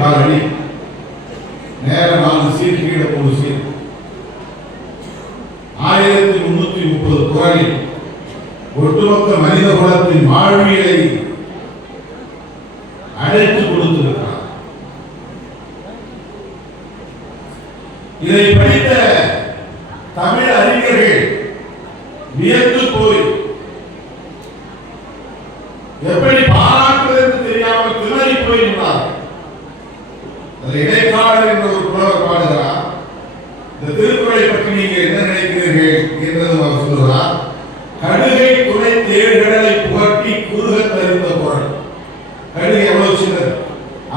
4 அடி, நேர 4 சீர், கீழே 3 சீர், 1330 குறளில் ஒட்டுமொத்த மனித குலத்தின் வாழ்வியலை அழைத்து கொடுத்திருக்கிறார். இதை படித்த தமிழ் அறிஞர்கள் வியந்து போய் எப்படி பாராட்டுவது என்று தெரியாமல் திணறி போயிருந்தார். இடைக்காலர் என்ற ஒரு புலவர் பாடுகிறார். இந்த திருக்குறளை பற்றி நீங்கள் என்ன நினைக்கிறீர்கள் என்றதும் அவர் சொல்லுகிறார். கடுகை துணை தேர்களை புகட்டி குறுக தருந்த குரல். கடுகை எவ்வளவு சின்னது,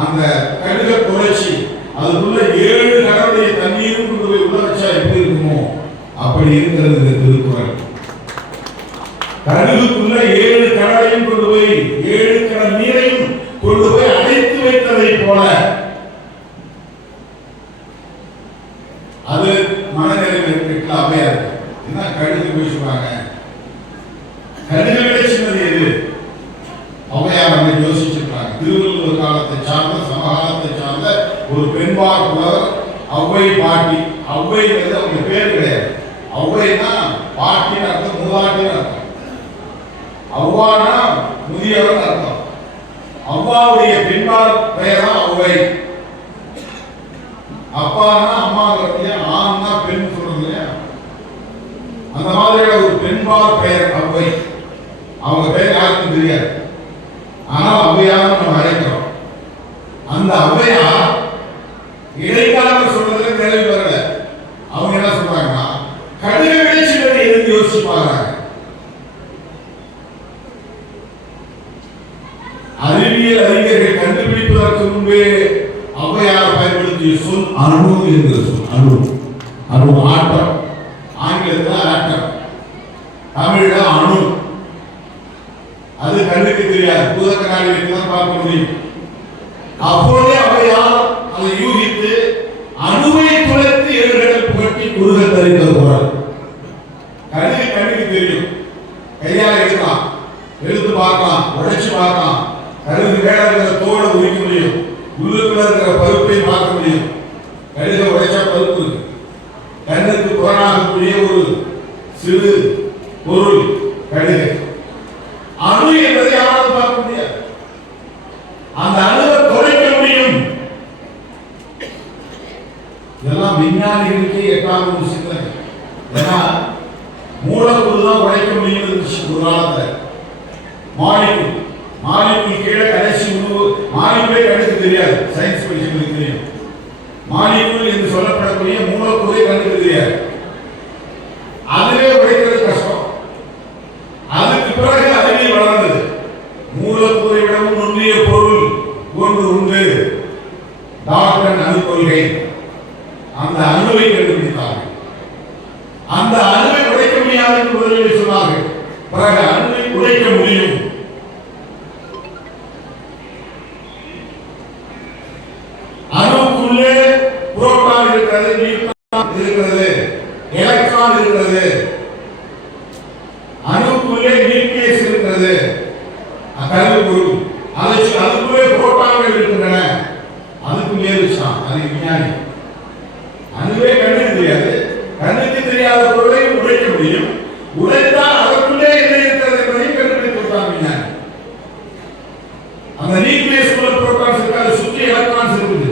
அந்த கடுக துளைச்சி அதுக்குள்ள 7 கடவுடைய தண்ணீரும் கொண்டு போய் உள்ள வச்சா எப்படி இருக்குமோ அப்படி இருக்கிறது இந்த திருக்குறள். கடுகுக்குள்ள 7 கடலையும் கொண்டு போய் 7 கடல் நீரையும் கொண்டு போய் அடைத்து வைத்ததை போல அது மனநிலையில் இருக்க அவையா என்ன கடுகு பேசுவாங்க. கடுகை விட சின்னது எது? அவையார் அதை யோசிச்சிருக்காங்க. திருவள்ளுவர் காலத்தை சார்ந்த சமகாலத்தை சார்ந்த ஒரு பெண்பார் புலவர் ஔவை பாட்டி. ஔவைங்கிறது அவங்க பேர் கிடையாது. ஔவைனா பாட்டின்னு அர்த்தம், மூதாட்டின்னு அர்த்தம். அவ்வானா முதியவர் அர்த்தம். அவ்வாவுடைய பெண்பார் பெயர் தான் ஔவை. அப்பானா அம்மாங்கிறது, ஆண்னா பெண் சொல்றது இல்லையா, அந்த மாதிரியான ஒரு பெண்பார் பெயர் ஔவை. அவங்க பெயர் யாருக்கும் தெரியாது, ஆனால் ஔவையார் நம்ம அழைக்கிறோம். அந்த ஔவையார் இடைக்கால சொல்றதுல நிறைவு வரல. அவங்க என்ன சொல்றாங்கன்னா, கடுகு விளைச்சலை இருந்து யோசிச்சு பாருங்க. அறிவியல் அறிஞர்கள் கண்டுபிடிப்பதற்கு முன்பே ஔவையார் பயன்படுத்திய சொல் அணு என்ற சொல். அணு, அணு ஆட்டம், ஆங்கிலத்தில் ஆட்டம், தமிழ்ல அணு. அது கண்ணுக்கு தெரியாது, பூத கண்ணாடி வைத்து தான் பார்க்க முடியும். அப்போதே ஔவையார் அதை யூகித்து அணுவை துளைத்து 7 கடல் புகட்டி குறுக தரித்த குரல். கண்ணுக்கு கண்ணுக்கு தெரியும், கையால் எடுக்கலாம், எடுத்து பார்க்கலாம், உடைச்சு பார்க்கலாம். கருது மேல இருக்கிற தோலை உரிக்க முடியும், உள்ளுக்குள்ள இருக்கிற பருப்பை பார்க்க முடியும். கழுத உடைச்சா பருப்பு இருக்கு. கண்ணுக்கு புறநாகக்கூடிய ஒரு சிறு பொருள் கழுதை. அணு என்பதை யாராவது பார்க்க முடியாது. அந்த அணுவை தொலைக்க முடியும். இதெல்லாம் விஞ்ஞானிகளுக்கு 8ஆம் சிந்தனை. ஏன்னா மூலக்கூறு தான் உடைக்க முடியும் ஒரு காலத்துல. மாலிகுல், மாலிகுல் கீழே கடைசி மாலிகுலே கண்ணுக்கு தெரியாது. சயின்ஸ் படிச்சவங்களுக்கு தெரியும். மாலிகுல் என்று சொல்லப்படக்கூடிய மூலக்கூறை கண்ணுக்கு தெரியாது. அதுவே உடைக்கிறது கஷ்டம். அதுக்கு பிறகு அறிவியல் வளர்ந்தது. மூலக்கூறை விடவும் நுண்ணிய பொருள் ஒன்று உண்டு, டாக்டர் அணு கொள்கை. அந்த அணுவை கண்டுபிடித்தார்கள். அந்த அணுவை உடைக்க முடியாது என்று முதலில் சொன்னார்கள். பிறகு அணுவை உடைக்க முடியும். அணுக்குள்ளே புரோட்டான் இருக்கிறது, நியூட்ரான் இருக்கிறது, எலக்ட்ரான் இருக்கிறது. அணுக்குள்ளே நியூக்ளியஸ் இருக்கிறது, கருப்பொருள். அதுக்குள்ளே புரோட்டான்கள் இருக்கின்றன. அதுக்கு மேல் விஷயம். அது விஞ்ஞானி. அதுவே கண்ணுக்கு தெரியாது. கண்ணுக்கு தெரியாத பொருளை உடைக்க முடியும். உடைத்தால் அதற்குள்ளே என்ன இருக்கிறது என்பதையும் கண்டுபிடித்து கொடுத்தாங்க விஞ்ஞானி. அந்த நியூக்ளியஸ் குள்ள புரோட்டான்ஸ் இருக்கு, அதை சுற்றி எலக்ட்ரான்ஸ் இருக்குது.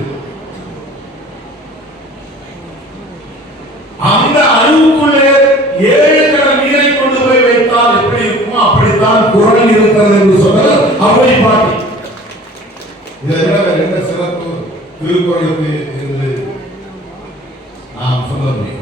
அந்த அணுவுக்குள்ளே 7 கடல் நீரை கொண்டு போய் வைத்தால் எப்படி இருக்குமோ அப்படித்தான் குரல் இருக்கிறது என்று சொன்னது ஔவை பாட்டி. இதை விட வேற என்ன சிறப்பு திருக்குறளுக்கு என்று நாம் சொல்ல முடியும்?